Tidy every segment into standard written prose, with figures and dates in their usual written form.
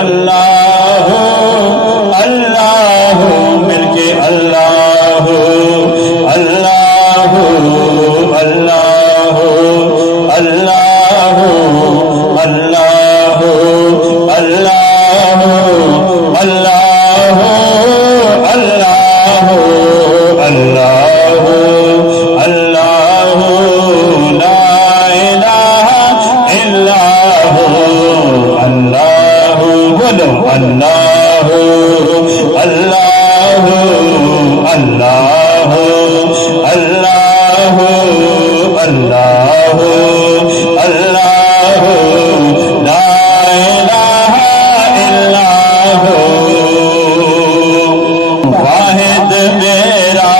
اللہ اللہ مل کے اللہ اللہ اللہ اللہ اللہ اللہ اللہ اللہ اللہ اللہ لا الہ الا اللہ بولو اللہ اللہ اللہ اللہ اللہ اللہ لا الہ الا واحد میرا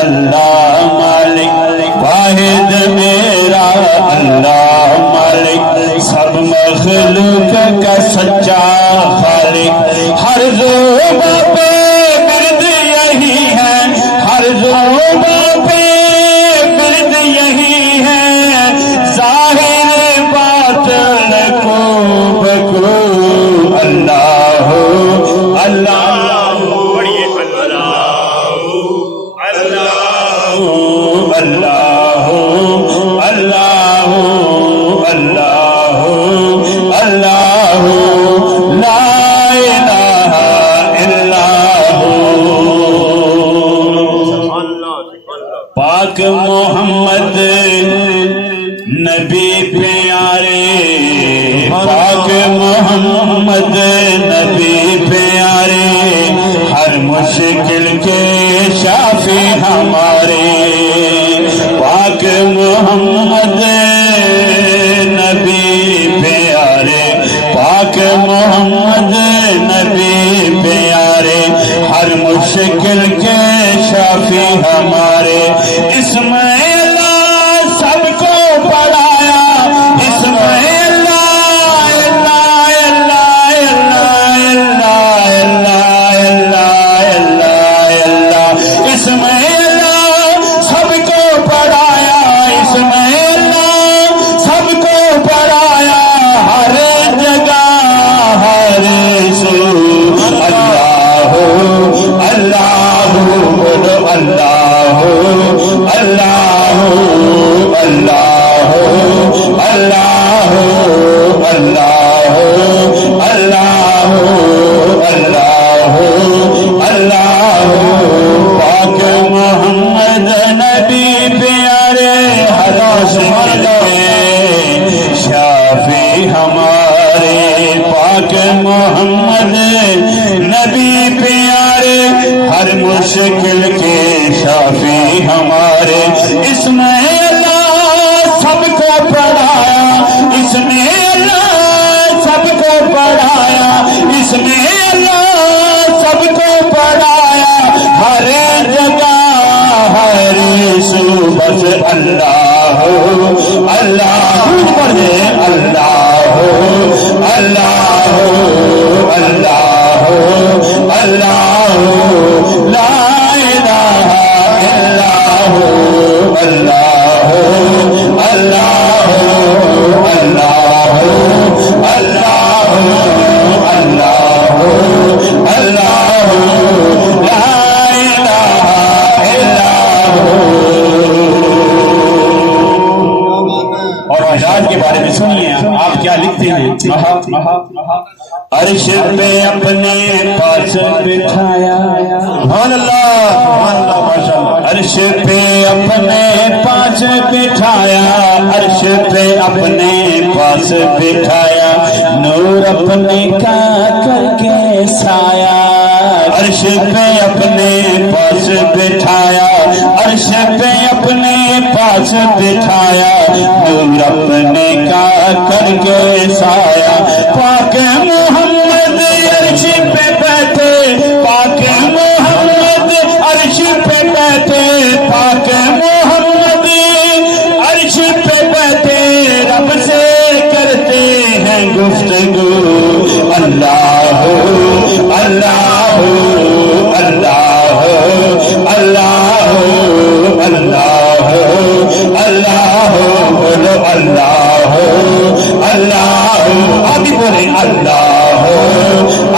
اللہ مالک واحد میرا اللہ مالک سب مخلوق کا سچا خالق ہر زباں پہ ورد یہی ہے ہر زباں پہ ورد یہی ہے ظاہر باطن کو بکو اللہ اللہ بڑھئے اللہ اللہ اللہ اللہ اللہ لا الہ الا پاک محمد نبی پیارے پاک محمد نبی پیارے ہر مشکل کے شافی ہمارے پاک محمد نبی پیارے پاک محمد نبی پیارے ہر مشکل کے شافی ہمارے اس میں اللہ سب کو پڑھایا اس میں اللہ اللہ اللہ اللہ اللہ اللہ اللہ اللہ اس میں اللہ سب کو پڑھایا اس میں اللہ سب کو پڑھایا ہر جگہ ہر سو اللہ اللہ بولو اللہ اللہ اللہ اللہ اللہ اللہ اللہ اللہ پاک محمد نبی پیارے ہر مشکل کے شافی ہمارے پاک محمد نبی پیارے ہر مشکل کے شافی ہمارے اس میں اللہ سب کو پڑھایا اس میں اللہ سب کو پڑھایا اس میں اللہ سب کو پڑھایا ہر جگہ ہر صوبت اللہ اللہ پڑھے اللہ اللہ اللہ اللہ لا الہ الا اللہ اللہ اللہ اللہ اللہ اللہ لا الہ الا اور مزاج کے بارے میں سنیے آپ کیا لکھتے ہیں عرش پہ اپنے پاس بٹھایا سبحان اللہ عرش پہ اپنے پاس بٹھایا عرش پہ اپنے پاس بٹھایا نور اپنے کا کر کے سایہ عرش پہ اپنے پاس بٹھایا عرش پہ اپنے پاس بٹھایا نور اپنے کا کر کے سایہ پاک محمد عرش پہ بیٹھے پاک محمد عرش پہ بیٹھے پاک محمد عرش پہ بیٹھے رب سے کرتے ہیں گفتگو اللہ اللہ اللہ اللہ اللہ اللہ بولو اللہ اللہ آگے بولے اللہ